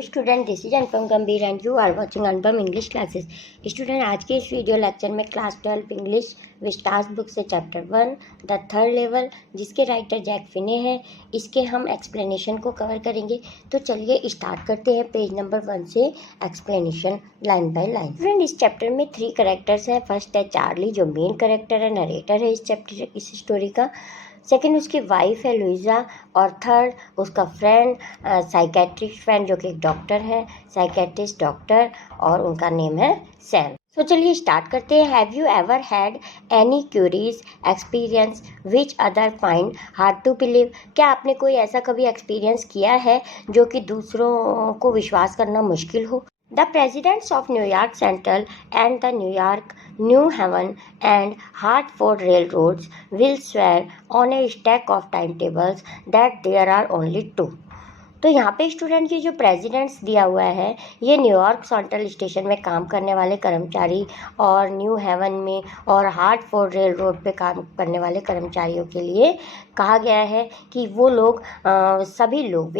Hello student, this is Anupam Gambhir and you are watching Anupam English classes. Student, आज के इस video lecture में class 12 English Vistas book से chapter 1 the third level, जिसके writer Jack Finney हैं, इसके हम एक्सप्लेनेशन को कवर करेंगे। तो चलिए स्टार्ट करते हैं पेज नंबर 1 से explanation line by line. Friend, इस चैप्टर में 3 करेक्टर्स हैं। फर्स्ट है चार्ली, जो मेन करेक्टर है, नरेटर है इस स्टोरी का। सेकंड उसकी वाइफ है लुइजा, और थर्ड उसका फ्रेंड, साइकेट्रिस्ट फ्रेंड, जो कि एक डॉक्टर है, साइकेट्रिस्ट डॉक्टर, और उनका नेम है सैम। तो चलिए स्टार्ट करते हैं। Have you ever had any curious experience which other find hard to believe? क्या आपने कोई ऐसा कभी एक्सपीरियंस किया है जो कि दूसरों को विश्वास करना मुश्किल हो? The presidents of New York Central and the New York, New Haven and Hartford railroads will swear on a stack of timetables that there are only two. तो यहाँ पे स्टूडेंट, ये जो प्रेसिडेंट्स दिया हुआ है, ये न्यूयॉर्क सेंट्रल स्टेशन में काम करने वाले कर्मचारी और न्यू हेवन में और हार्टफोर्ड रेल रोड पे काम करने वाले कर्मचारियों के लिए कहा गया है कि वो लोग वे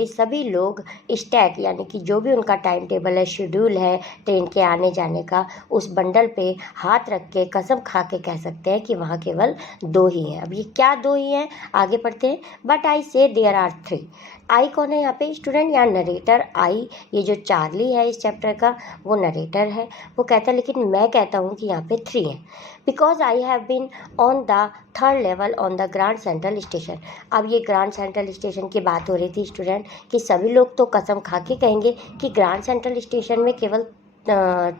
सभी लोग स्टैक, यानी कि जो भी उनका टाइम टेबल है, शेड्यूल है ट्रेन के आने जाने का, उस बंडल पे हाथ रख के कसम खा के कह सकते हैं कि वहाँ केवल 2 ही हैं। अब ये क्या 2 ही हैं, आगे पढ़ते हैं। बट आई से देयर आर 3। आई कौन है यहाँ पे स्टूडेंट? या नरेटर आई, ये जो चार्ली है इस चैप्टर का, वो नरेटर है। वो कहता है, लेकिन मैं कहता हूँ कि यहाँ पे 3 है। Because I have been on the third level on the Grand Central Station. अब ये ग्रांड सेंट्रल स्टेशन की बात हो रही थी स्टूडेंट, कि सभी लोग तो कसम खा के कहेंगे कि ग्रांड सेंट्रल स्टेशन में केवल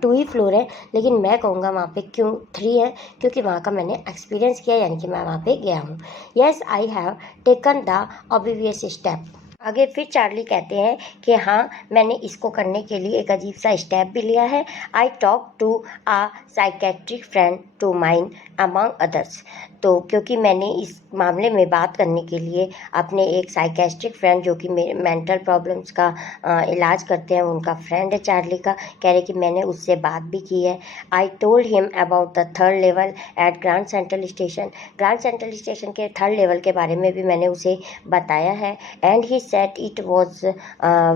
2 ही फ्लोर है, लेकिन मैं कहूँगा वहाँ पे क्यों 3 है, क्योंकि वहाँ का मैंने एक्सपीरियंस किया, यानी कि मैं वहाँ पे गया हूँ। Yes, I have taken the obvious step. आगे फिर चार्ली कहते हैं कि हाँ, मैंने इसको करने के लिए एक अजीब सा स्टेप भी लिया है। I talk to a psychiatric friend to mine among others. तो क्योंकि मैंने इस मामले में बात करने के लिए अपने एक साइकेट्रिक फ्रेंड, जो कि मेरे मेंटल प्रॉब्लम्स का इलाज करते हैं, उनका फ्रेंड है चार्ली का, कह रहे कि मैंने उससे बात भी की है। I told him about the third level at Grand Central Station. Grand Central station के थर्ड लेवल के बारे में भी मैंने उसे बताया है। And he said it was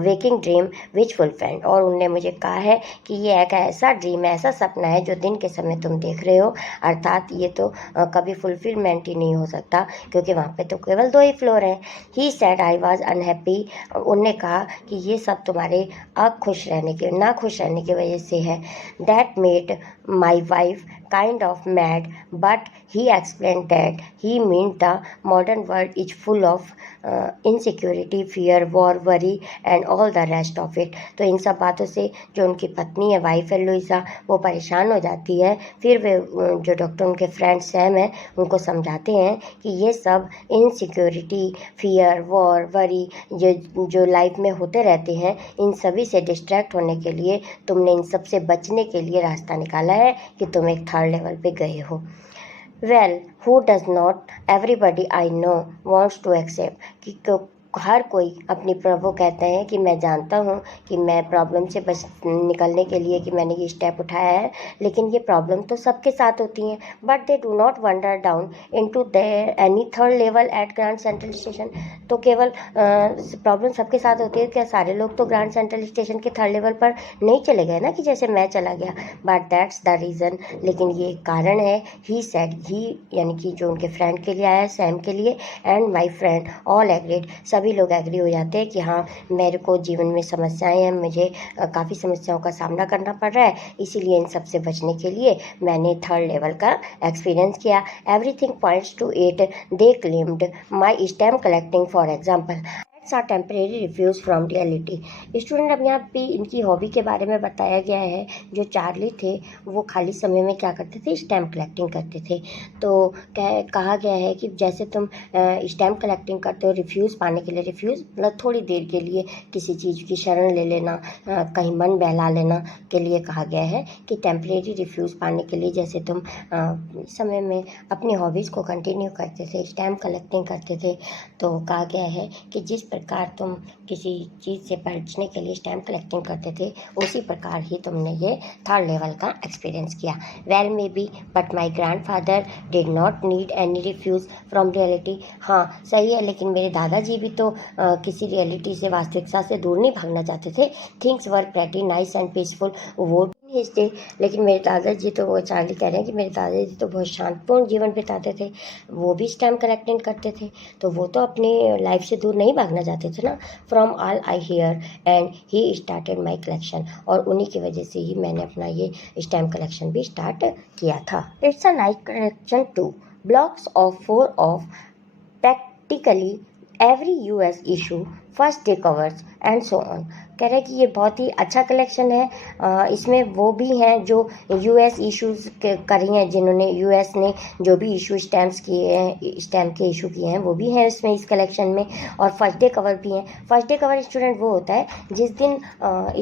waking dream which fulfilled. और उनने मुझे कहा है कि ये एक ऐसा ड्रीम है, ऐसा सपना है जो दिन के समय तुम देख रहे हो, अर्थात ये तो कभी फुलफिलमेंट ही नहीं हो सकता, क्योंकि वहाँ पे तो केवल 2 ही फ्लोर हैं। He said I was unhappy. उनने कहा कि ये सब तुम्हारे ना खुश रहने की वजह से है। That made my wife kind of mad, but he explained that he meant the modern world is full of insecurity, fear, war, worry and all the rest of it. तो इन सब बातों से जो उनकी पत्नी है, वाइफ है लुइसा, वो परेशान हो जाती है। फिर वे जो डॉक्टर, उनके फ्रेंड सैम है, उनको समझाते हैं कि ये सब इनसिक्योरिटी, फियर, वॉर, वरी जो लाइफ में होते रहते हैं, इन सभी से डिस्ट्रैक्ट होने के लिए तुमने इन सब से बचने के लिए रास्ता निकाला है कि तुम एक थर्ड लेवल पे गए हो। Well, who does not, everybody I know wants to accept, कि हर कोई अपनी प्रभु कहते हैं कि मैं जानता हूँ कि मैं प्रॉब्लम से निकलने के लिए कि मैंने ये स्टेप उठाया है, लेकिन ये प्रॉब्लम तो सबके साथ होती हैं। But they do not wander down into their any third level at Grand Central Station. तो केवल प्रॉब्लम सबके साथ होती है, क्या सारे लोग तो ग्रांड सेंट्रल स्टेशन के थर्ड लेवल पर नहीं चले गए ना, कि जैसे मैं चला गया? बट दैट्स द रीज़न, लेकिन ये कारण है। ही सेड, ही यानी कि जो उनके फ्रेंड के लिए आया, सैम के लिए, and my friend all agreed, सभी लोग एग्री हो जाते हैं कि हाँ, मेरे को जीवन में समस्याएं हैं, मुझे काफ़ी समस्याओं का सामना करना पड़ रहा है, इसीलिए इन सब से बचने के लिए मैंने थर्ड लेवल का एक्सपीरियंस किया। Everything points to it, they claimed, my stamp collecting for example are temporary refuge from reality. Student, अब यहाँ पे इनकी हॉबी के बारे में बताया गया है। जो चार्ली थे, वो खाली समय में क्या करते थे? स्टैम्प कलेक्टिंग करते थे। तो कहा गया है कि जैसे तुम स्टैम्प कलेक्टिंग करते हो रिफ्यूज़ पाने के लिए, रिफ्यूज़ मतलब थोड़ी देर के लिए किसी चीज़ की शरण ले लेना, कहीं मन बहला लेना के लिए कहा गया है कि टेम्परेरी रिफ्यूज़ पाने के लिए जैसे तुम समय में अपनी हॉबीज़ को कंटिन्यू करते थे, स्टैम्प कलेक्टिंग करते थे, तो कहा गया है कि जिस प्रकार तुम किसी चीज़ से बचने के लिए स्टैम्प कलेक्टिंग करते थे, उसी प्रकार ही तुमने ये थर्ड लेवल का एक्सपीरियंस किया। Well may be but my grandfather did not need any refuse from reality. हाँ सही है, लेकिन मेरे दादाजी भी तो किसी रियलिटी से, वास्तविकता से दूर नहीं भागना चाहते थे। Things were pretty nice and peaceful वो थे। लेकिन मेरे दादाजी तो, वो चार्ली कह रहे हैं कि मेरे दादाजी तो बहुत शांतिपूर्ण जीवन बिताते थे, वो भी स्टैम्प कलेक्टिंग करते थे, तो वो तो अपनी लाइफ से दूर नहीं भागना चाहते थे ना। From all I hear and he started my collection, और उन्हीं की वजह से ही मैंने अपना ये स्टैम्प कलेक्शन भी स्टार्ट किया था। It's a nice collection two blocks of 4 of practically every US issue, first day covers and so on. कह रहे हैं कि ये बहुत ही अच्छा कलेक्शन है। इसमें वो भी हैं जो यूएस इशूज़ करी हैं, जिन्होंने यूएस ने जो भी इशू स्टैम्प्स किए हैं, स्टैम्प के इशू किए हैं, वो भी हैं इसमें, इस कलेक्शन में। और फर्स्ट डे कवर भी हैं। फर्स्ट डे कवर स्टूडेंट वो होता है जिस दिन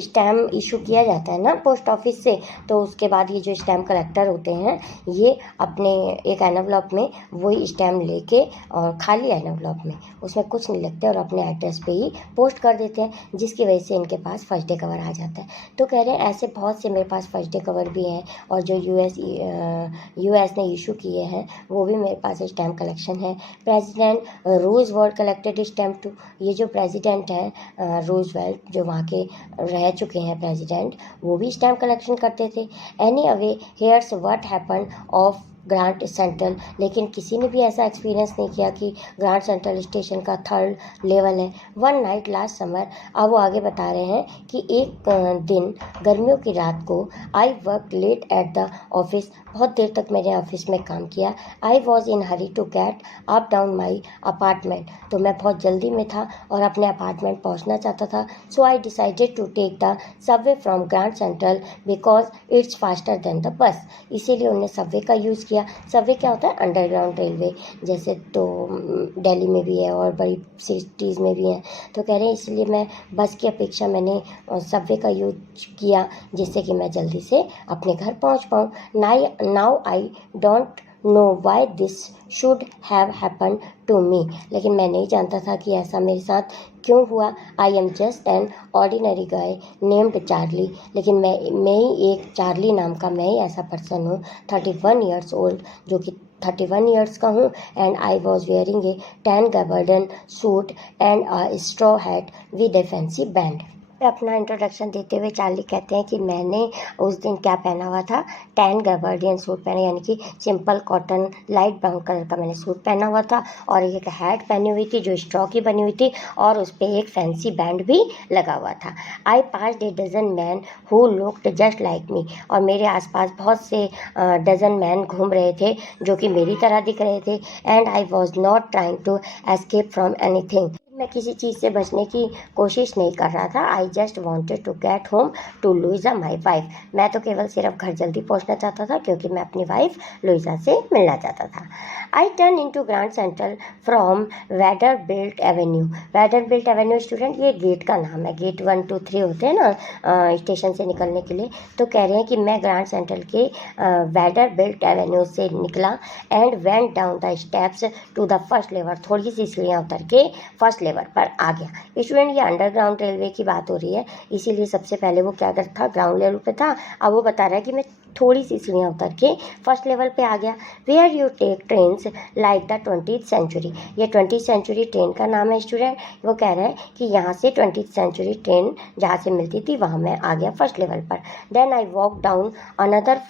स्टैम्प इशू किया जाता है ना पोस्ट ऑफिस से, तो उसके बाद ये जो स्टैम्प कलेक्टर होते हैं ये अपने एक एनवलप में वही स्टैम्प लेके, और खाली एनवलप में उसमें कुछ नहीं लिखते और अपने एड्रेस पे ही पोस्ट कर देते हैं, जिसकी वजह से इनके पास फर्स्ट डे कवर आ जाता है। तो कह रहे हैं ऐसे बहुत से मेरे पास फर्स्ट डे कवर भी हैं, और जो यूएस ने इशू किए हैं वो भी मेरे पास स्टैम्प कलेक्शन है। President Roosevelt collected stamp too. ये जो प्रेसिडेंट हैं रूजवेल्ट, जो वहाँ के रह चुके हैं प्रेसिडेंट, वो भी स्टैम्प कलेक्शन करते थे। Any away hairs what happen of grant central. लेकिन किसी ने भी ऐसा एक्सपीरियंस नहीं किया कि ग्रांट सेंट्रल स्टेशन का थर्ड लेवल है। वन नाइट लास्ट समर, अब वो आगे बता रहे हैं कि एक दिन गर्मियों की रात को, I work late at the office, बहुत देर तक मैंने ऑफिस में काम किया। I was in hurry to get up down my apartment, तो मैं बहुत जल्दी में था और अपने अपार्टमेंट पहुंचना चाहता था। So I decided to take the subway from Grand Central because it's faster than the bus. इसीलिए उन्होंने सबवे का यूज़ किया। सबवे क्या होता है? अंडरग्राउंड रेलवे, जैसे तो दिल्ली में भी है और बड़ी सिटीज़ में भी है। तो कह रहे हैं इसलिए मैं बस की अपेक्षा मैंने सबवे का यूज किया, जिससे कि मैं जल्दी से अपने घर पहुंच पाऊँ। Now I don't know why this should have happen to me. लेकिन मैं नहीं जानता था कि ऐसा मेरे साथ क्यों हुआ। I am just an ordinary guy named Charlie. लेकिन मैं ही एक चार्ली नाम का, मैं ही ऐसा पर्सन हूँ 31 ईयर्स ओल्ड, जो कि 31 ईयर्स का हूँ। And I was wearing a tan gabardine suit and a straw hat with a fancy band. अपना इंट्रोडक्शन देते हुए चार्ली कहते हैं कि मैंने उस दिन क्या पहना हुआ था? टैन गवर्डियन सूट पहना, यानी कि simple cotton light brown colour का मैंने सूट पहना हुआ था, और एक हैट पहनी हुई थी जो स्ट्रॉ की बनी हुई थी, और उस पर एक फैंसी बैंड भी लगा हुआ था। I passed a dozen man who looked just like me. और मेरे आसपास बहुत से डजन मैन घूम रहे थे जो कि मेरी तरह दिख रहे थे। And I was not trying to escape from anything. मैं किसी चीज़ से बचने की कोशिश नहीं कर रहा था। I just wanted to get home to Louisa my wife. मैं तो केवल सिर्फ घर जल्दी पहुंचना चाहता था, क्योंकि मैं अपनी वाइफ लुइजा से मिलना चाहता था। I turn into Grand Central from Vanderbilt Avenue. Vanderbilt Avenue student ये गेट का नाम है, गेट 1 2 3 होते हैं ना स्टेशन से निकलने के लिए। तो कह रहे हैं कि मैं ग्रैंड सेंट्रल के वेडरबिल्ट एवेन्यू से निकला and went down the steps to the first level. थोड़ी सी सीढ़ियाँ उतर के फर्स्ट लेवल पर आ गया। स्टूडेंट ये अंडरग्राउंड रेलवे की बात हो रही है, इसीलिए सबसे पहले वो क्या करता था, ग्राउंड लेवल पे था। अब वो बता रहा है कि मैं थोड़ी सी सीढ़ियाँ उतर के फर्स्ट लेवल पे आ गया। Where you take trains like the 20th century. ये 20th सेंचुरी ट्रेन का नाम है स्टूडेंट। वो कह रहे हैं कि यहाँ से 20th सेंचुरी ट्रेन जहाँ से मिलती थी वहाँ मैं आ गया फर्स्ट लेवल पर। Then I walk down another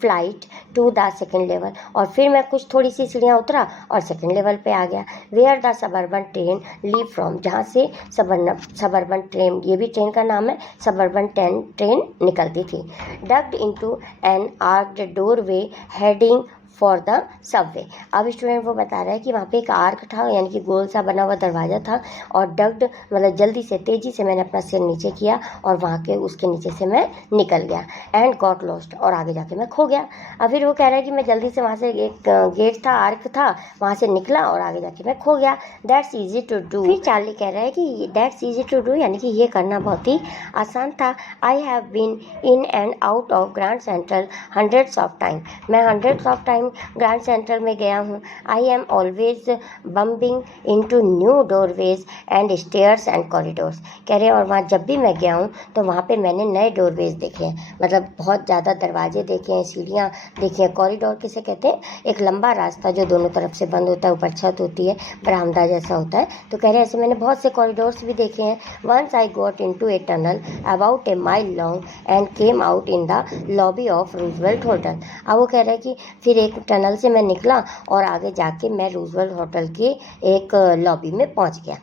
flight to the second level. और फिर मैं कुछ थोड़ी सी सीढ़ियाँ उतरा और सेकेंड लेवल पे आ गया। Where the suburban train leave from, जहाँ से सबर्बन ट्रेन, ये भी ट्रेन का नाम है, सबर्बन ट्रेन निकलती थी। Dug into an arched doorway heading for the subway. अब स्टूडेंट वो बता रहा है कि वहाँ पे एक आर्क था, यानी कि गोल सा बना हुआ दरवाज़ा था, और डग्ड मतलब जल्दी से, तेज़ी से मैंने अपना सिर नीचे किया और वहाँ के उसके नीचे से मैं निकल गया। एंड गॉट लॉस्ट, और आगे जाके मैं खो गया। अब फिर वो कह रहा है कि मैं जल्दी से वहाँ से, एक गेट था, आर्क था, वहाँ से निकला और आगे जाके मैं खो गया। That's easy to do. फिर चार्ली कह रहा है कि दैट्स ईजी टू डू, यानी कि ये करना बहुत ही आसान था। I have been in and out of Grand Central hundreds of time. मैं हंड्रेड्स ऑफ टाइम हूँ, ग्रैंड सेंट्रल में गया हूँ। I am always bumping into new doorways and stairs and corridors. कह रहे हैं और वहाँ जब भी मैं गया हूँ तो वहाँ पे मैंने नए डोरवेज देखे हैं, मतलब बहुत ज़्यादा दरवाजे देखे हैं, सीढ़ियाँ देखी हैं। कॉरिडोर किसे कहते हैं? एक लंबा रास्ता जो दोनों तरफ से बंद होता है, ऊपर छत होती है, बरामदा जैसा होता है। तो कह रहे हैं ऐसे मैंने बहुत से कॉरिडोर्स भी देखे हैं। Once I got into a tunnel about a mile long and came out in the lobby of Roosevelt hotel. अब वो कह रहे हैं कि फिर एक टनल से मैं निकला और आगे जाके मैं रूजवेल्ट होटल के एक लॉबी में पहुंच गया।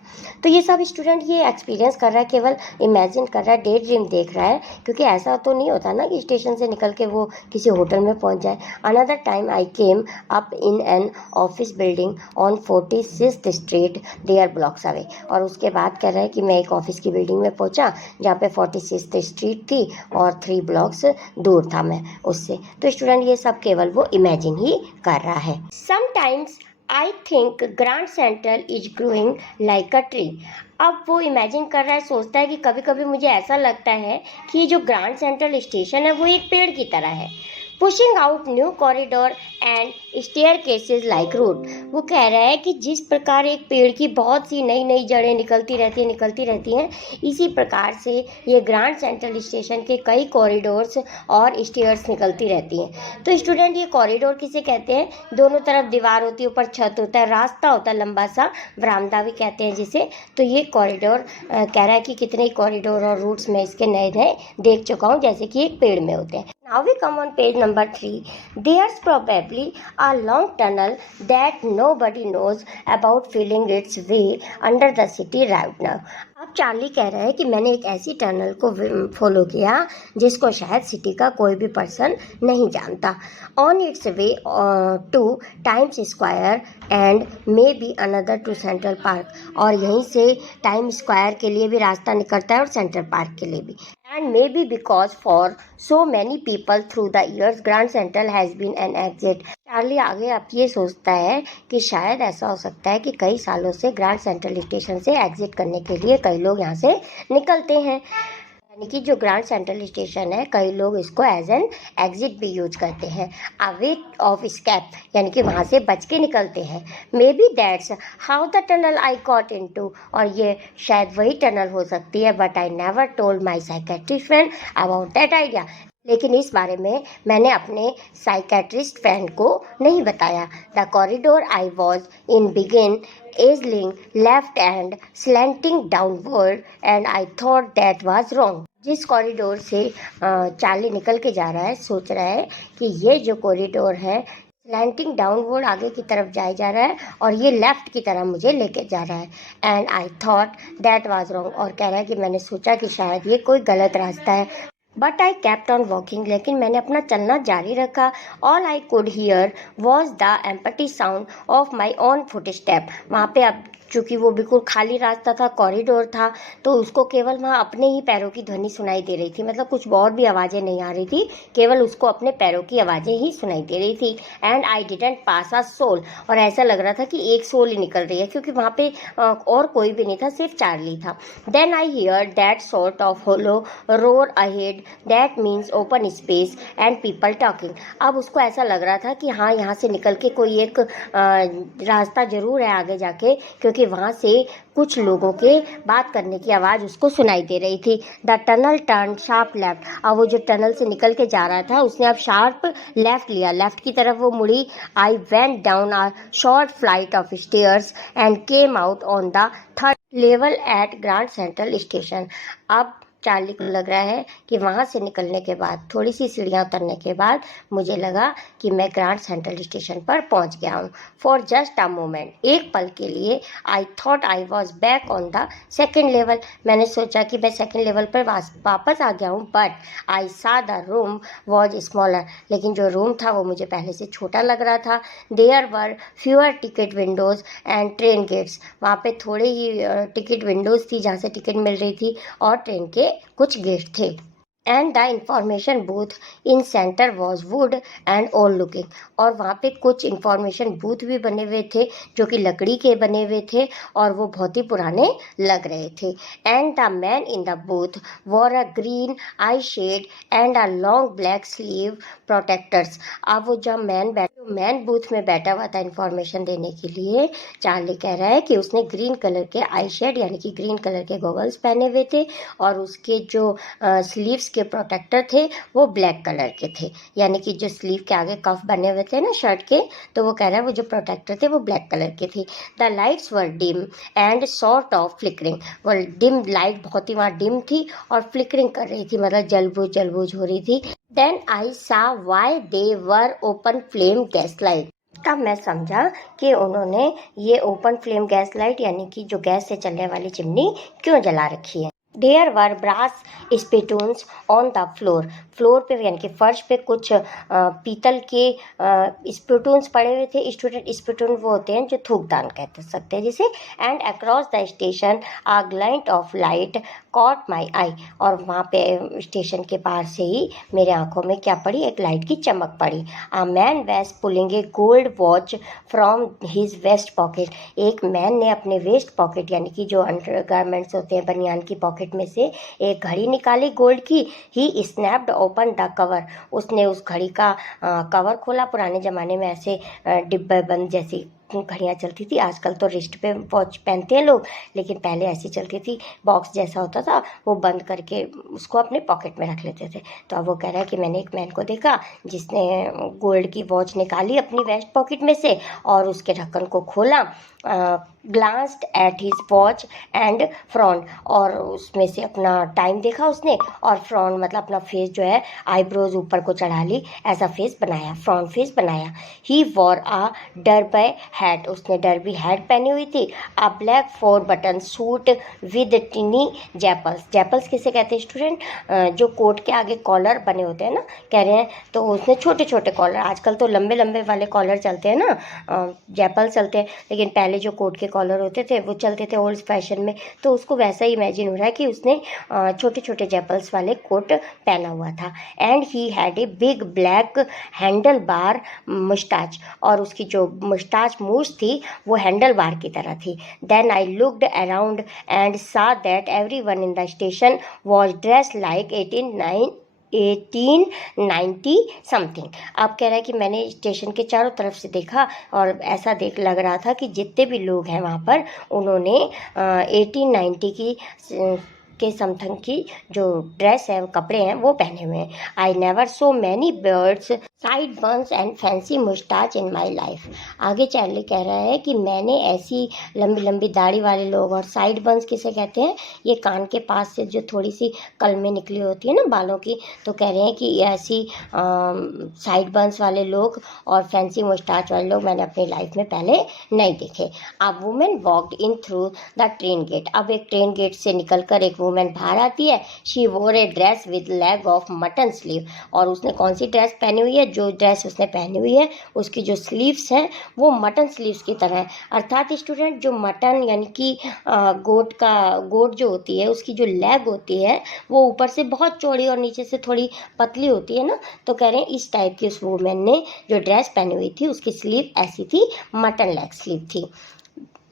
तो ये सब स्टूडेंट ये एक्सपीरियंस कर रहा है, केवल इमेजिन कर रहा है, डे ड्रीम देख रहा है, क्योंकि ऐसा तो नहीं होता ना कि स्टेशन से निकल के वो किसी होटल में पहुंच जाए। Another time I came up in an office building on 46th street there blocks away. और उसके बाद कह रहा है कि मैं एक ऑफिस की बिल्डिंग में पहुंचा जहाँ पे 46th स्ट्रीट थी और 3 ब्लॉक्स दूर था मैं उससे। तो स्टूडेंट ये सब केवल वो इमेजिन ही कर रहा है। Sometimes I think grand central is growing like a tree. अब वो इमेजिन कर रहा है, सोचता है कि कभी कभी मुझे ऐसा लगता है कि ये जो ग्रैंड सेंट्रल स्टेशन है वो एक पेड़ की तरह है। Pushing out new corridor and staircases like root. वो कह रहा है कि जिस प्रकार एक पेड़ की बहुत सी नई नई जड़ें निकलती रहती हैं, इसी प्रकार से ये ग्रैंड सेंट्रल स्टेशन के कई कॉरिडोर्स और स्टेयर्स निकलती रहती हैं। तो स्टूडेंट ये कॉरिडोर किसे कहते हैं? दोनों तरफ दीवार होती है, ऊपर छत होता है, रास्ता होता है लंबा सा, बरामदा भी कहते हैं जिसे। तो ये कॉरिडोर कह रहा है कि कितने कॉरिडोर और रूट्स मैं इसके नए नए देख चुका हूँ, जैसे कि एक पेड़ में होते हैं। Now we come on page number 3. There's probably a long tunnel that nobody knows about feeling its way under the city right now. अब चार्ली कह रहा है कि मैंने एक ऐसी टनल को फॉलो किया जिसको शायद सिटी का कोई भी पर्सन नहीं जानता। On its way to Times Square and maybe another to Central Park. और यहीं से टाइम स्क्वायर के लिए भी रास्ता निकलता है और सेंट्रल पार्क के लिए भी। And maybe because for so many people through the years, Grand Central has been an exit. Charlie आगे अब ये सोचता है कि शायद ऐसा हो सकता है कि कई सालों से ग्रैंड सेंट्रल स्टेशन से एग्जिट करने के लिए कई लोग यहाँ से निकलते हैं। यानी कि जो ग्रैंड सेंट्रल स्टेशन है, कई लोग इसको एज एन एग्जिट भी यूज करते हैं। अ वे ऑफ स्केप, यानी कि वहाँ से बच के निकलते हैं। May be that's how the tunnel I got into. और ये शायद वही टनल हो सकती है, but I never told my psychiatrist friend about that idea. लेकिन इस बारे में मैंने अपने साइकेट्रिस्ट फ्रेंड को नहीं बताया। The corridor I was in began angling left and slanting downward and I thought that was wrong. जिस कॉरिडोर से चार्ली निकल के जा रहा है, सोच रहा है कि ये जो कॉरिडोर है स्लैंटिंग डाउनवर्ड आगे की तरफ जाए जा रहा है और ये लेफ्ट की तरफ मुझे लेके जा रहा है। And I thought that was wrong. और कह रहा है कि मैंने सोचा कि शायद ये कोई गलत रास्ता है। But I kept on walking, लेकिन मैंने अपना चलना जारी रखा। All I could hear was the empty sound of my own foot step. वहाँ पे अब चूँकि वो बिल्कुल खाली रास्ता था, कॉरिडोर था, तो उसको केवल वहाँ अपने ही पैरों की ध्वनि सुनाई दे रही थी। मतलब कुछ और भी आवाज़ें नहीं आ रही थी, केवल उसको अपने पैरों की आवाज़ें ही सुनाई दे रही थी। And I didn't pass a soul. और ऐसा लग रहा था कि एक सोल ही निकल रही है, क्योंकि वहाँ पे और कोई भी नहीं था, सिर्फ चार्ली था। Then I hear that sort of hollow roar ahead, that means open space and people talking. अब उसको ऐसा लग रहा था कि हाँ, यहाँ से निकल के कोई एक रास्ता जरूर है आगे जाके, क्योंकि वहाँ से कुछ लोगों के बात करने की आवाज़ उसको सुनाई दे रही थी। The tunnel turn sharp left. अब वो जो टनल से निकल के जा रहा था उसने अब शार्प लेफ्ट लिया, लेफ्ट की तरफ वो मुड़ी। I went down a short flight of stairs and came out on the 3rd level at Grand Central Station. अब चार्ली को लग रहा है कि वहाँ से निकलने के बाद, थोड़ी सी सीढ़ियाँ उतरने के बाद मुझे लगा कि मैं ग्रैंड सेंट्रल स्टेशन पर पहुँच गया हूँ। फॉर जस्ट अ मोमेंट, एक पल के लिए, I thought I was back on the 2nd level. मैंने सोचा कि मैं 2nd लेवल पर वापस आ गया हूँ। बट आई सा द रूम वॉज स्मॉलर। लेकिन जो रूम था वो मुझे पहले से छोटा लग रहा था। There were fewer ticket windows and train gates. वहाँ पे थोड़े ही टिकट विंडोज़ थी जहाँ से टिकट मिल रही थी, और ट्रेन के कुछ गेट थे। And the information booth in centre was would and old looking. और वहाँ पे कुछ इंफॉर्मेशन बूथ भी बने हुए थे जो कि लकड़ी के बने हुए थे और वो बहुत ही पुराने लग रहे थे। And the man in the booth wore a green eye shade and a long black sleeve protectors. अब वो जब मैन मैन बूथ में बैठा हुआ था इंफॉर्मेशन देने के लिए, चार्ली कह रहा है कि उसने ग्रीन कलर के आई शेड यानी कि ग्रीन कलर के गॉगल्स पहने हुए थे और उसके जो स्लीव्स के प्रोटेक्टर थे वो ब्लैक कलर के थे, यानी कि जो स्लीव के आगे कफ बने हुए थे ना शर्ट के, तो वो कह रहा है वो जो प्रोटेक्टर थे वो ब्लैक कलर के थे। The lights were dim and sort of flickering, वो डिम लाइट बहुत ही वहाँ डिम थी और फ्लिकरिंग कर रही थी, मतलब जलबुझ हो रही थी। देन आई सा why they were open flame gas light, तब मैं समझा कि उन्होंने ये ओपन फ्लेम गैस लाइट यानी कि जो गैस से चलने वाली चिमनी क्यों जला रखी है। There were brass spittoons on the floor, floor पे यानी कि फर्श पे कुछ पीतल के स्पिटून्स पड़े हुए थे। स्टूडेंट स्पिटून वो होते हैं जो थूकदान कहते सकते हैं जिसे। And across the station a glint of light caught my eye, और वहाँ पे स्टेशन के पार से ही मेरे आंखों में क्या पड़ी, एक लाइट की चमक पड़ी। A man was pulling a gold watch from his vest pocket, एक मैन ने अपने वेस्ट पॉकेट यानी कि जो अंडर गारमेंट्स होते हैं बनियान की पॉकेट में से एक घड़ी निकाली गोल्ड की। ही स्नैप्ड ओपन द कवर, उसने उस घड़ी का कवर खोला। पुराने ज़माने में ऐसे डिब्बे बंद जैसी घड़ियाँ चलती थी, आजकल तो रिस्ट पे वॉच पहनते हैं लोग, लेकिन पहले ऐसी चलती थी, बॉक्स जैसा होता था, वो बंद करके उसको अपने पॉकेट में रख लेते थे। तो अब वो कह रहा है कि मैंने एक मैन को देखा जिसने गोल्ड की वॉच निकाली अपनी वेस्ट पॉकेट में से और उसके ढक्कन को खोला, glanced at his watch and frown, और उसमें से अपना टाइम देखा उसने, और फ्रॉन मतलब अपना फेस जो है आईब्रोज ऊपर को चढ़ा ली, ऐसा फेस बनाया, फ्रॉन फेस बनाया। He wore a derby hat, उसने डरबी हैट पहनी हुई थी। A black 4 button suit with tiny lapels, lapels किसे कहते हैं स्टूडेंट, जो कोट के आगे कॉलर बने होते हैं ना, कह रहे हैं, तो उसने छोटे छोटे कॉलर, आजकल तो लंबे लंबे वाले कॉलर चलते हैं ना, जैपल चलते हैं, लेकिन पहले जो कोट के कॉलर होते थे वो चलते थे ओल्ड फैशन में, तो उसको वैसा ही इमेजिन हो रहा है कि उसने छोटे छोटे जैपल्स वाले कोट पहना हुआ था। And he had a big black handlebar moustache, और उसकी जो मुस्टाच मूछ थी वो हैंडल बार की तरह थी। Then I looked around and saw that everyone in the station was dressed like 1890 something. अब कह रहा है कि मैंने स्टेशन के चारों तरफ से देखा और ऐसा देख लग रहा था कि जितने भी लोग हैं वहाँ पर उन्होंने 1890 के समथिंग की जो ड्रेस है, कपड़े हैं, वो पहने हुए हैं। I never saw many beards sideburns and fancy moustache in my life, आगे चार्ली कह रहा है कि मैंने ऐसी लंबी लंबी दाढ़ी वाले लोग, और साइड बंस किसे कहते हैं, ये कान के पास से जो थोड़ी सी कलमें निकली होती है ना बालों की, तो कह रहे हैं कि ऐसी साइड बंस वाले लोग और फैंसी मुस्टाच वाले लोग मैंने अपनी लाइफ में पहले नहीं देखे। A woman walked in through the train gate, अब एक ट्रेन गेट से निकलकर एक वुमेन बाहर आती है। शी वोर a dress with leg of mutton sleeve, और उसने कौन सी ड्रेस पहनी हुई है, जो ड्रेस उसने पहनी हुई है उसकी जो स्लीव्स हैं वो मटन स्लीव्स की तरह है। अर्थात स्टूडेंट जो मटन यानी कि गोट जो होती है उसकी जो लेग होती है वो ऊपर से बहुत चौड़ी और नीचे से थोड़ी पतली होती है ना, तो कह रहे हैं इस टाइप की उस वुमेन ने जो ड्रेस पहनी हुई थी उसकी स्लीव ऐसी थी, मटन लेग स्लीव थी।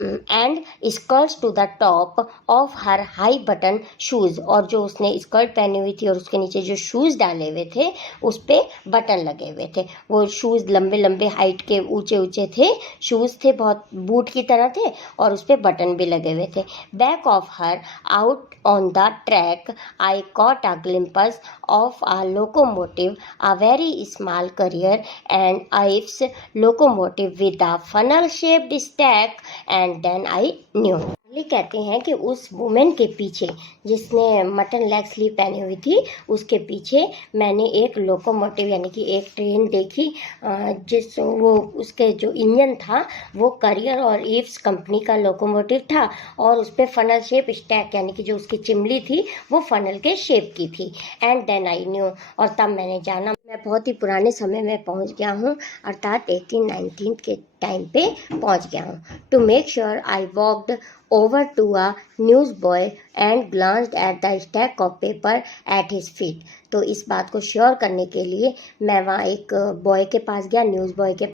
And skirts to the top of her high button shoes, और जो उसने स्कर्ट पहनी हुई थी और उसके नीचे जो शूज़ डाले हुए थे उस पर बटन लगे हुए थे। वो शूज़ लंबे लंबे हाइट के ऊंचे ऊंचे थे, शूज़ थे बहुत बूट की तरह थे और उस पर बटन भी लगे हुए थे। Back of her out on the track I caught a glimpse of a locomotive, a very small Currier and Ives locomotive with a funnel shaped stack, and then I knew. ये कहते हैं कि उस women के पीछे जिसने mutton leg sleeve पहनी हुई थी उसके पीछे मैंने एक लोकोमोटिव यानी कि एक ट्रेन देखी, जिस वो उसके जो इंजन था वो करियर और ईव्स कंपनी का लोकोमोटिव था, और उस पर फनल शेप स्टैक यानी कि जो उसकी चिमली थी वो फनल के शेप की थी। एंड देन आई न्यू, और तब मैंने जाना मैं बहुत ही पुराने समय में पहुंच गया हूँ, अर्थात 1819 के टाइम पे पहुंच गया हूँ। To make sure I walked over to a newsboy and glanced at the stack of paper at his feet, तो इस बात को श्योर करने के लिए मैं वहाँ एक बॉय के पास गया, न्यूज़ बॉय के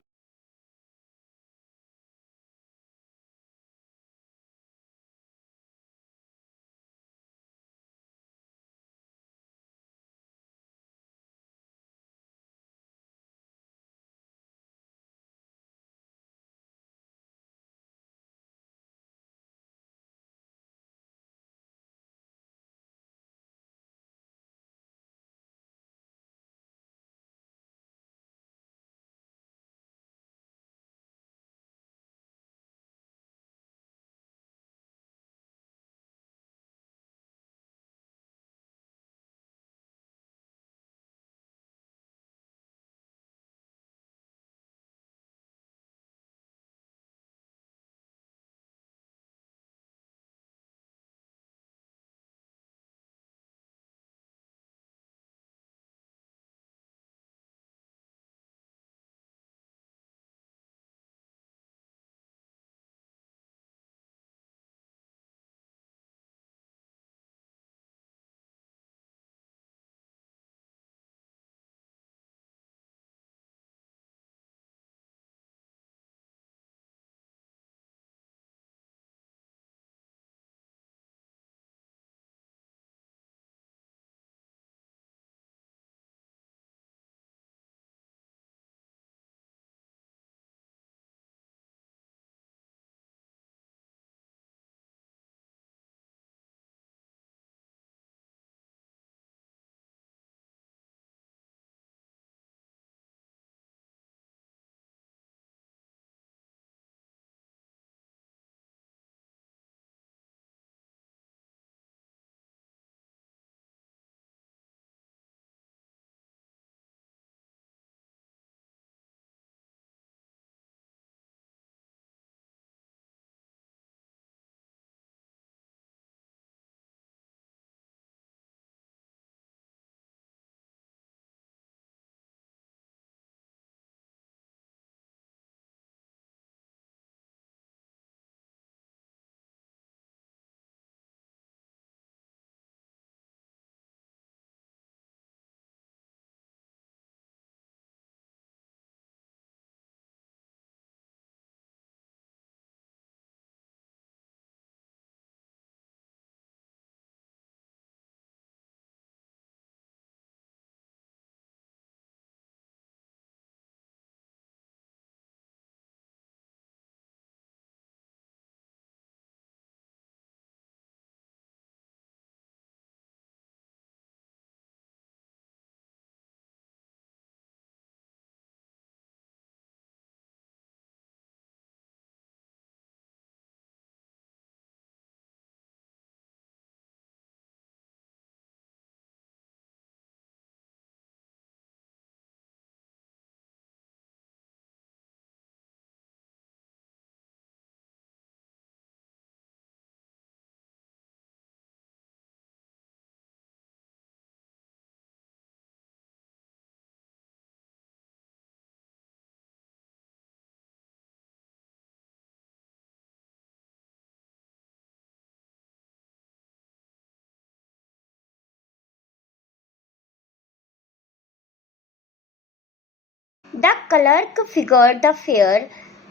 The clerk figured the fare.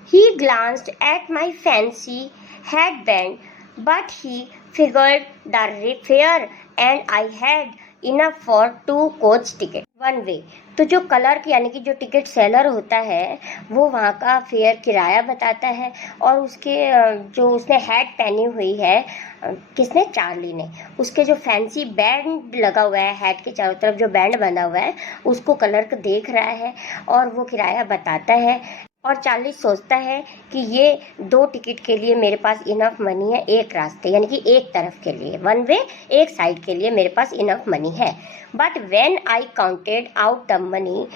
He glanced at my fancy headband, but he figured the fare, and I had enough for 2 coach tickets. One way. तो जो क्लर्क यानी कि जो टिकट सेलर होता है वो वहाँ का फेयर किराया बताता है, और उसके जो उसने हैट पहनी हुई है, किसने, चार्ली ने, उसके जो फैंसी बैंड लगा हुआ है हैट के चारों तरफ, जो बैंड बना हुआ है, उसको क्लर्क देख रहा है और वो किराया बताता है। और चार्ली सोचता है कि ये 2 टिकट के लिए मेरे पास इनफ मनी है, एक रास्ते यानी कि एक तरफ के लिए, वन वे, एक साइड के लिए मेरे पास इनफ मनी है। But when I counted out the money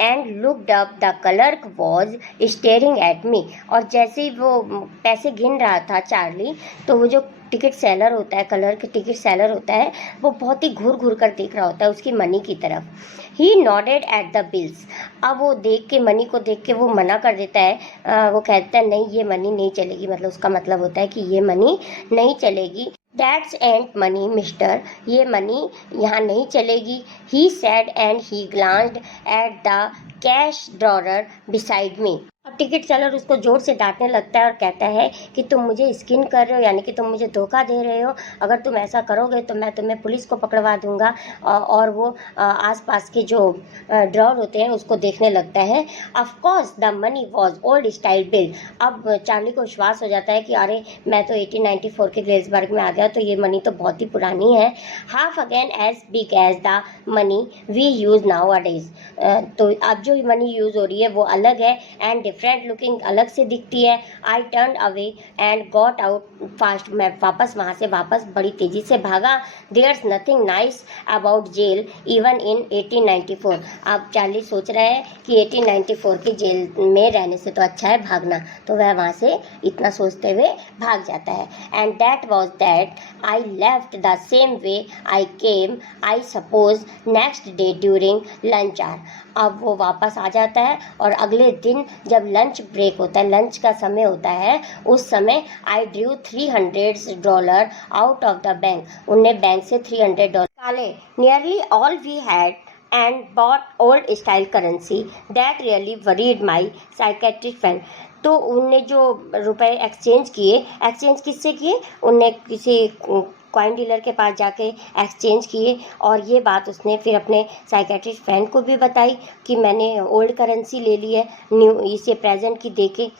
and looked up, the clerk was staring at me. और जैसे ही वो पैसे गिन रहा था चार्ली, तो वो जो टिकट सेलर होता है, क्लर्क टिकट सेलर होता है, वो बहुत ही घूर घूर कर देख रहा होता है उसकी मनी की तरफ। ही नॉडेड एट द बिल्स। अब वो देख के, मनी को देख के वो मना कर देता है, वो कहता है नहीं ये मनी नहीं चलेगी, मतलब उसका मतलब होता है कि ये मनी नहीं चलेगी। दैट्स एंड मनी मिस्टर, ये मनी यहाँ नहीं चलेगी। He said and he glanced at the cash drawer beside me. अब टिकट सेलर उसको जोर से डांटने लगता है और कहता है कि तुम मुझे स्किन कर रहे हो, यानी कि तुम मुझे धोखा दे रहे हो। अगर तुम ऐसा करोगे तो मैं तुम्हें पुलिस को पकड़वा दूंगा। और वो आसपास के जो ड्रॉअर होते हैं उसको देखने लगता है। Of course the money was old style bill. अब चार्ली को विश्वास हो जाता है कि अरे मैं तो 1894 के ग्लेसबर्ग में आ गया, तो ये मनी तो बहुत ही पुरानी है। Half again as big as the money we use nowadays. तो अब जो मनी यूज हो रही है वो अलग है, एंड डिफरेंट लुकिंग, अलग से दिखती है। I turn away and got out fast. मैं वापस वहाँ से बड़ी तेजी से भागा। There's nothing nice about jail even in 1894। अब चार्ली सोच रहा है कि 1894 की जेल में रहने से तो अच्छा है भागना, तो वह वहाँ से इतना सोचते हुए भाग जाता है। And that was that I left the same way I came, I suppose next day during lunch hour. अब वो वापस आ जाता है और अगले दिन जब लंच ब्रेक होता है, लंच का समय होता है, उस समय I drew $300 out of the bank. उनने बैंक से $300 निकाले। Nearly all we had and bought old style currency that really worried my psychiatrist friend। तो उनने जो रुपए एक्सचेंज किससे किए, उनने किसी कॉइन डीलर के पास जाके एक्सचेंज किए, और ये बात उसने फिर अपने साइकेट्रिस्ट फ्रेंड को भी बताई कि मैंने ओल्ड करेंसी ले ली है न्यू, इसे प्रेजेंट की देके।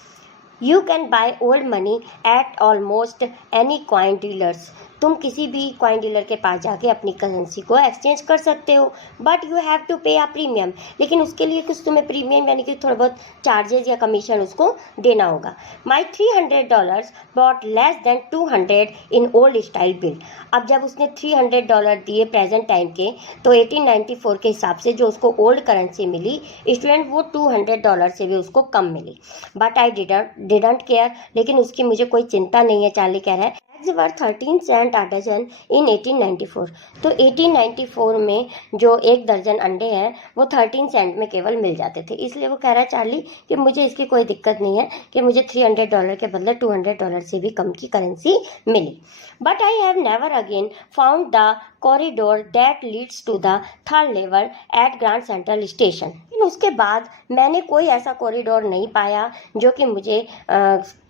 You can by old money at almost any coin dealers. तुम किसी भी कॉइन डीलर के पास जाके अपनी करेंसी को एक्सचेंज कर सकते हो, बट यू हैव टू पे अ प्रीमियम। लेकिन उसके लिए कुछ तुम्हें प्रीमियम यानी कि थोड़ा बहुत चार्जेस या कमीशन उसको देना होगा। My $300 bought less than 200 in old style bill. अब जब उसने $300 दिए प्रेजेंट टाइम के, तो 1894 के हिसाब से जो उसको ओल्ड करेंसी मिली स्टूडेंट, वो $200 से भी उसको कम मिली। बट आई डिडंट केयर, लेकिन उसकी मुझे कोई चिंता नहीं है, चार्ली कह रहा है। eggs were 13 cent a dozen in 1894। तो 1894 में जो 1 दर्जन अंडे हैं वो 13 सेंट में केवल मिल जाते थे। इसलिए वो कह रहा है चार्ली कि मुझे इसकी कोई दिक्कत नहीं है कि मुझे $300 के बदले $200 से भी कम की करेंसी मिली। But I have never again found the corridor that leads to the third level at Grand Central Station. लेकिन उसके बाद मैंने कोई ऐसा कॉरिडोर नहीं पाया जो कि मुझे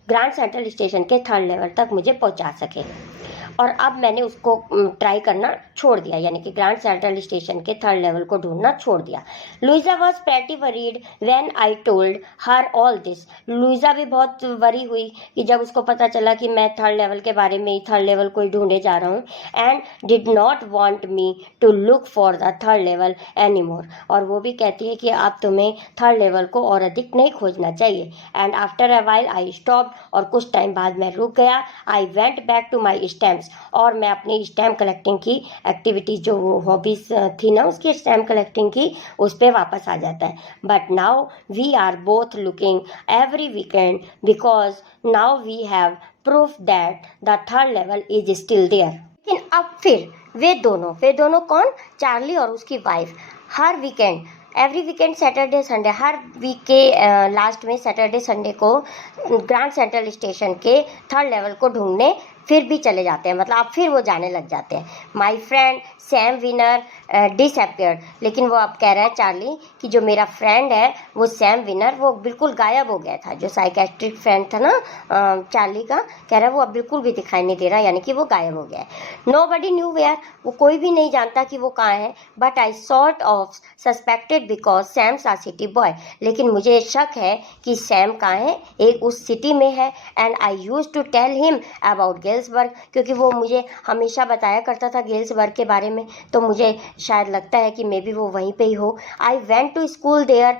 ग्रैंड सेंट्रल स्टेशन के थर्ड लेवल तक मुझे पहुंचा सके। और अब मैंने उसको ट्राई करना छोड़ दिया, यानी कि ग्रैंड सेंट्रल स्टेशन के थर्ड लेवल को ढूंढना छोड़ दिया। Luisa was pretty worried when I told her all this. Luisa भी बहुत वरी हुई कि जब उसको पता चला कि मैं थर्ड लेवल के बारे में, थर्ड लेवल को ही ढूंढे जा रहा हूँ। And did not want me to look for the third level any more. और वो भी कहती है कि आप तुम्हें थर्ड लेवल को और अधिक नहीं खोजना चाहिए। And after a while I stop, और कुछ टाइम बाद मैं रुक गया। I went back to my stamps, और मैं अपनी स्टैम्प कलेक्टिंग की एक्टिविटीज, जो वो हॉबीज थी ना उसकी स्टैम्प कलेक्टिंग की, उस पर वापस आ जाता है। But now we are both looking every weekend because now we have proof that the third level is still there. लेकिन अब फिर वे दोनों कौन, चार्ली और उसकी वाइफ, हर weekend, every weekend, Saturday Sunday, हर वीक के लास्ट में सैटरडे संडे को ग्रैंड सेंट्रल स्टेशन के थर्ड लेवल को ढूंढने फिर भी चले जाते हैं, मतलब अब फिर वो जाने लग जाते हैं। My friend Sam winner disappeared. लेकिन वो अब कह रहा है चार्ली कि जो मेरा फ्रेंड है वो सैम विनर वो बिल्कुल गायब हो गया था। जो साइकेट्रिक फ्रेंड था ना चार्ली का, कह रहा है वो अब बिल्कुल भी दिखाई नहीं दे रहा, यानी कि वो गायब हो गया है। नोबडी न्यू वेयर, वो कोई भी नहीं जानता कि वो कहाँ है। But I sort of suspected because Sam's a city boy, लेकिन मुझे शक है कि सैम कहाँ है, एक उस सिटी में है। And I use to tell him about Galesburg, क्योंकि वो मुझे हमेशा बताया करता था गेल्सबर्ग के बारे में, तो मुझे शायद लगता है कि मे बी वो वहीं पे ही हो। I went to school there,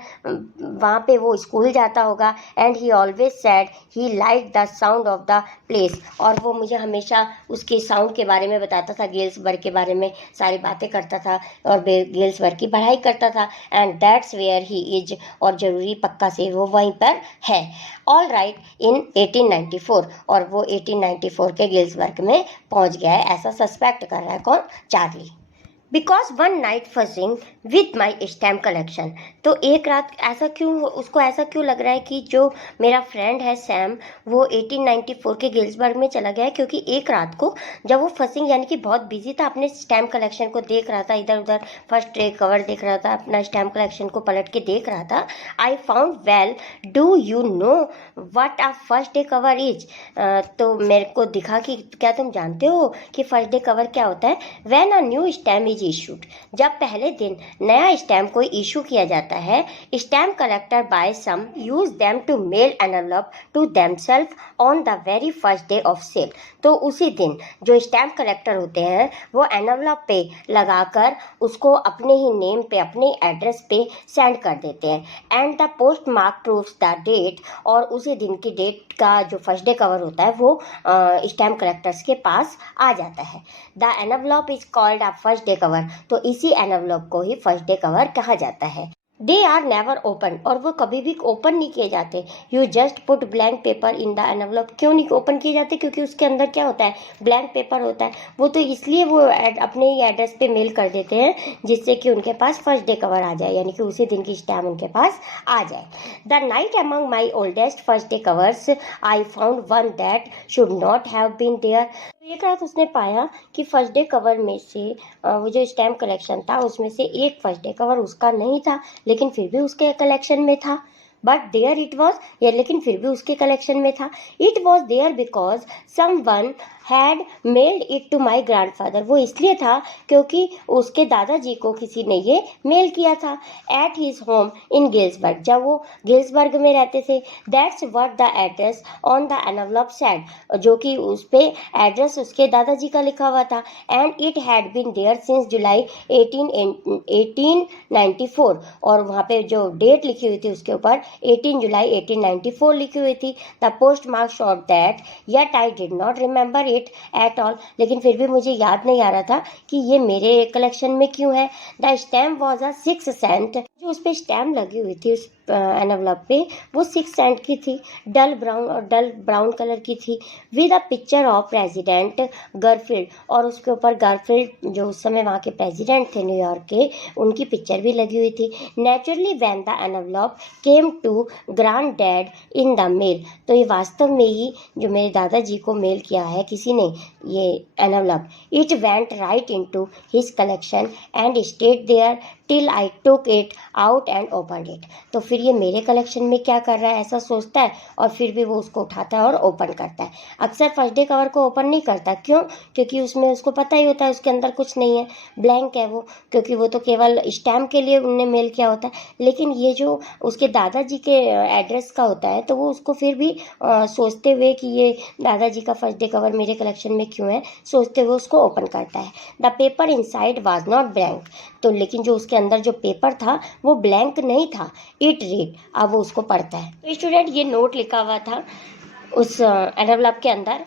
वहाँ पे वो स्कूल जाता होगा। And he always said he like the sound of the place, और वो मुझे हमेशा उसके साउंड के बारे में बताता था, गेल्सबर्ग के बारे में सारी बातें करता था और गेल्सबर्ग की पढ़ाई करता था। And that's where he is, और ज़रूरी पक्का से वो वहीं पर है। ऑल राइट इन 1894, और वो 1894 के गेल्सबर्ग में पहुंच गया है, ऐसा सस्पेक्ट कर रहा है कौन, Charlie. Because one night fussing with my stamp collection, तो एक रात ऐसा क्यों, उसको ऐसा क्यों लग रहा है कि जो मेरा फ्रेंड है सैम वो 1894 के गेल्सबर्ग में चला गया है, क्योंकि एक रात को जब वो फसिंग यानी कि बहुत बिजी था, अपने स्टैम्प कलेक्शन को देख रहा था, इधर उधर फर्स्ट ट्रे कवर देख रहा था, अपना स्टैम्प कलेक्शन को पलट के देख रहा था। I found well do you know what a first day cover is, तो मेरे को दिखा कि क्या तुम जानते हो कि फर्स्ट डे कवर क्या होता है। When a new stamp is issued, जब पहले दिन नया स्टैम्प कोई इशू किया जाता है, stamp collector buy some use them to mail envelope to themself on the very first day of sale, तो उसी दिन जो स्टैम्प कलेक्टर होते हैं वो एनवलप पे लगाकर उसको अपने ही नेम पे, अपने एड्रेस पे सेंड कर देते हैं। And the post mark proves the date, और उसी दिन की डेट का जो फर्स्ट डे कवर होता है वो स्टैम्प कलेक्टर्स के पास आ जाता है। The envelope is called a first day cover, तो इसी एनवलप को ही फर्स्ट डे कवर कहा जाता है। दे आर नेवर ओपन, और वो कभी भी ओपन नहीं किए जाते। You just put blank paper in the envelope, क्यों नहीं ओपन किए जाते, क्योंकि उसके अंदर क्या होता है, ब्लैंक पेपर होता है। वो तो इसलिए वो अपने ही एड्रेस पे मेल कर देते हैं जिससे कि उनके पास फर्स्ट डे कवर आ जाए, यानी कि उसी दिन की स्टैम्प उनके पास आ जाए। The night among my oldest first day covers I found one that should not have been there, एक रात उसने पाया कि फर्स्ट डे कवर में से वो जो स्टैम्प कलेक्शन था उसमें से एक फर्स्ट डे कवर उसका नहीं था, लेकिन फिर भी उसके कलेक्शन में था। बट देयर इट वॉज, या लेकिन फिर भी उसके कलेक्शन में था। It was there because someone had mailed it to my grandfather, वो इसलिए था क्योंकि उसके दादाजी को किसी ने ये मेल किया था। At his home in Galesburg, जब वो गेल्सबर्ग में रहते थे। That's what the address on the envelope said, जो कि उस पे एड्रेस उसके दादाजी का लिखा हुआ था। And it had been there since July 1894, और वहाँ पे जो डेट लिखी हुई थी उसके ऊपर 18 जुलाई 1894 लिखी हुई थी। The post mark shot that yet I did not remember it at all, लेकिन फिर भी मुझे याद नहीं आ रहा था कि ये मेरे कलेक्शन में क्यों है। The stamp was a 6 cent, जो उस पर स्टैम्प लगी हुई थी उस एनवलप पे वो 6 सेंट की थी, डल ब्राउन कलर की थी, with a picture of president Garfield, और उसके ऊपर गारफील्ड जो उस समय वहाँ के प्रेसिडेंट थे न्यूयॉर्क के, उनकी पिक्चर भी लगी हुई थी। Naturally when the envelope came to granddad in the mail, तो ये वास्तव में ही जो मेरे दादाजी को मेल किया है किसी ने ये envelope, it went right into his collection and stayed there till I took it out and open it, तो फिर ये मेरे कलेक्शन में क्या कर रहा है ऐसा सोचता है, और फिर भी वो उसको उठाता है और ओपन करता है। अक्सर फर्स्ट डे कवर को ओपन नहीं करता, क्यों, क्योंकि उसमें उसको पता ही होता है उसके अंदर कुछ नहीं है, ब्लैंक है वो, क्योंकि वो तो केवल स्टैम्प के लिए उनने मेल किया होता है। लेकिन ये जो उसके दादाजी के एड्रेस का होता है तो वो उसको फिर भी सोचते हुए कि ये दादाजी का फर्स्ट डे कवर मेरे कलेक्शन में क्यों है, सोचते हुए उसको ओपन करता है। The paper inside was not blank, तो लेकिन जो उसके अंदर जो पेपर था वो ब्लैंक नहीं था। इट रीड, अब वो उसको पढ़ता है। तो स्टूडेंट ये नोट लिखा हुआ था उस एनवलप के अंदर,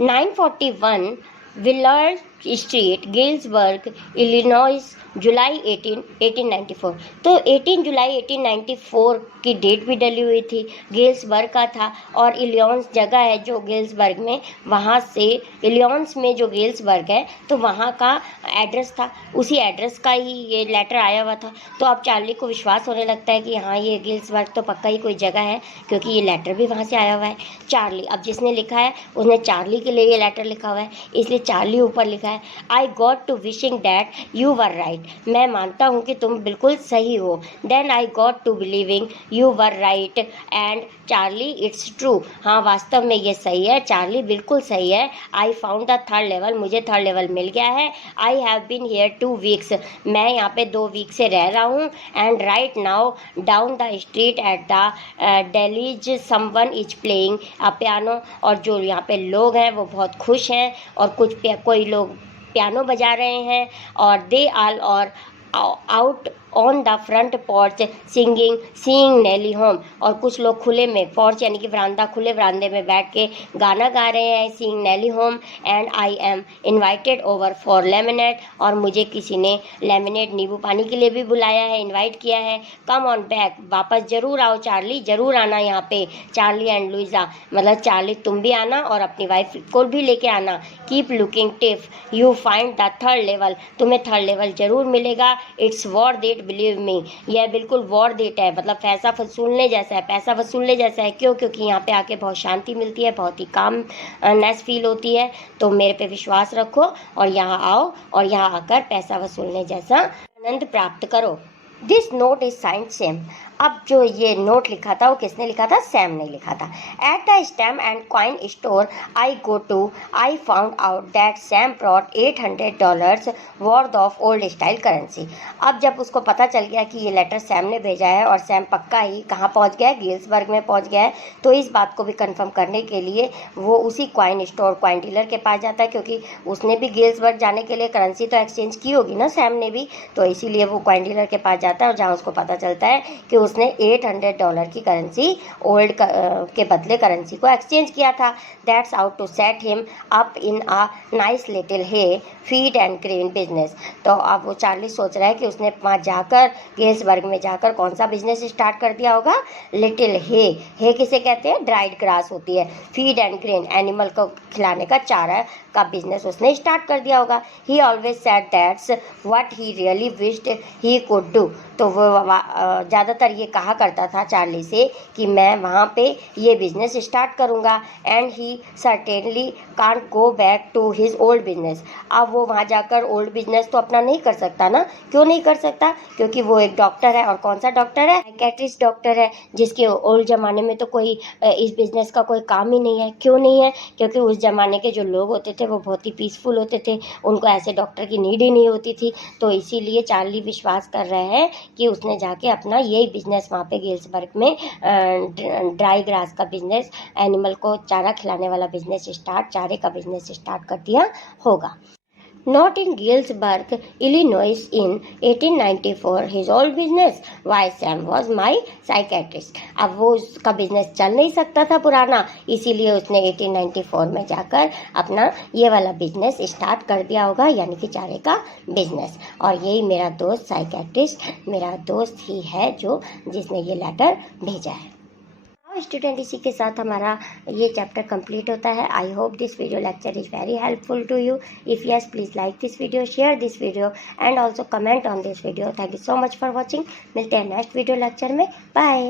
941 विलर्ड स्ट्रीट गेल्सबर्ग इलिनॉइस जुलाई 1894, तो 18 जुलाई 1894 की डेट भी डली हुई थी, गेल्सबर्ग का था, और इलियॉन्स जगह है जो गेल्सबर्ग में, वहाँ से इलियॉन्स में जो गेल्सबर्ग है तो वहाँ का एड्रेस था, उसी एड्रेस का ही ये लेटर आया हुआ था। तो अब चार्ली को विश्वास होने लगता है कि हाँ ये गेल्सबर्ग तो पक्का ही कोई जगह है, क्योंकि ये लेटर भी वहाँ से आया हुआ है। चार्ली, अब जिसने लिखा है उसने चार्ली के लिए ये लेटर लिखा हुआ है, इसलिए चार्ली ऊपर लिखा लिखा है, I got to wishing that you were right, मैं मानता हूँ कि तुम बिल्कुल सही हो। Then I got to believing you were right and Charlie it's true, हाँ वास्तव में ये सही है, चार्ली बिल्कुल सही है। I found the third level, मुझे थर्ड लेवल मिल गया है। I have been here 2 weeks, मैं यहाँ पे 2 वीक से रह रहा हूँ। And right now down the street at the Daly's someone is playing a piano, और जो यहाँ पे लोग हैं वो बहुत खुश हैं और कोई लोग पियानो बजा रहे हैं, और they all are out on the front porch singing seeing Nellie home, और कुछ लोग खुले में, पोर्च यानी कि वरांदा, खुले वरांदे में बैठ के गाना गा रहे हैं, seeing Nellie home. And I am invited over for lemonade, और मुझे किसी ने लेमनेड नींबू पानी के लिए भी बुलाया है, इनवाइट किया है। कम ऑन बैक, वापस जरूर आओ चार्ली, जरूर आना यहाँ पे। चार्ली एंड लुइजा, मतलब चार्ली तुम भी आना और अपनी वाइफ को भी लेके आना। Keep looking till you find the third level, तुम्हें थर्ड लेवल जरूर मिलेगा। It's worth it believe me, यह बिल्कुल वॉर देट है, मतलब पैसा वसूलने जैसा है, पैसा वसूलने जैसा है। क्यों? क्योंकि यहाँ पे आके बहुत शांति मिलती है, बहुत ही कामनेस फील होती है। तो मेरे पे विश्वास रखो और यहाँ आओ और यहाँ आकर पैसा वसूलने जैसा आनंद प्राप्त करो। This note is signed Sam, अब जो ये नोट लिखा था वो किसने लिखा था? सैम ने लिखा था। At the stamp and coin store I go to, I found out that Sam brought $800 worth of old style currency. अब जब उसको पता चल गया कि ये लेटर सैम ने भेजा है और सैम पक्का ही कहाँ पहुँच गया है, गेल्सबर्ग में पहुँच गया है, तो इस बात को भी कंफर्म करने के लिए वो उसी कॉइन स्टोर, कॉइन डीलर के पास जाता है, क्योंकि उसने भी गेल्सबर्ग जाने के लिए करेंसी तो एक्सचेंज की होगी ना सैम ने भी, तो इसीलिए वो कॉइन डीलर के पास जाता है, और जहाँ उसको पता चलता है कि उसने $800 की करेंसी ओल्ड के बदले करेंसी को एक्सचेंज किया था। That's ought to set him up in a nice little hay feed and grain business. तो अब वो चार्ली सोच रहा है कि उसने वहाँ जाकर, गेल्सबर्ग में जाकर कौन सा बिजनेस स्टार्ट कर दिया होगा? लिटिल हे किसे कहते हैं? ड्राइड ग्रास होती है। फीड एंड ग्रेन, एनिमल को खिलाने का चारा का बिजनेस उसने स्टार्ट कर दिया होगा। ही always said that's what he really wished he could do, तो वो ज़्यादातर ये कहा करता था चार्ली से कि मैं वहाँ पे ये बिज़नेस स्टार्ट करूँगा। And he certainly can't go back to his old business, अब वो वहाँ जाकर ओल्ड बिजनेस तो अपना नहीं कर सकता ना। क्यों नहीं कर सकता? क्योंकि वो एक डॉक्टर है, और कौन सा डॉक्टर है? साइकेट्रिस्ट डॉक्टर है, जिसके ओल्ड ज़माने में तो कोई इस बिज़नेस का कोई काम ही नहीं है। क्यों नहीं है? क्योंकि उस ज़माने के जो लोग होते थे वो बहुत ही पीसफुल होते थे, उनको ऐसे डॉक्टर की नीड ही नहीं होती थी। तो इसीलिए चार्ली विश्वास कर रहे हैं कि उसने जाके अपना यही बिजनेस वहाँ पे गेल्सबर्ग में ड्राई ग्रास का बिजनेस, एनिमल को चारा खिलाने वाला बिजनेस स्टार्ट, चारे का बिजनेस स्टार्ट कर दिया होगा। Not in Galesburg, Illinois in 1894, his old business, why Sam was my psychiatrist। अब वो उसका बिजनेस चल नहीं सकता था पुराना, इसीलिए उसने 1894 में जाकर अपना ये वाला बिजनेस स्टार्ट कर दिया होगा, यानी कि चारे का बिजनेस। और यही मेरा दोस्त साइकियाट्रिस्ट, मेरा दोस्त ही है जो जिसने ये लेटर भेजा है। स्टूडेंट, इसी के साथ हमारा ये चैप्टर कंप्लीट होता है। I hope this video lecture is very helpful to you. If yes, please like this video, share this video and also comment on this video. Thank you so much for watching. मिलते हैं next video lecture में। Bye.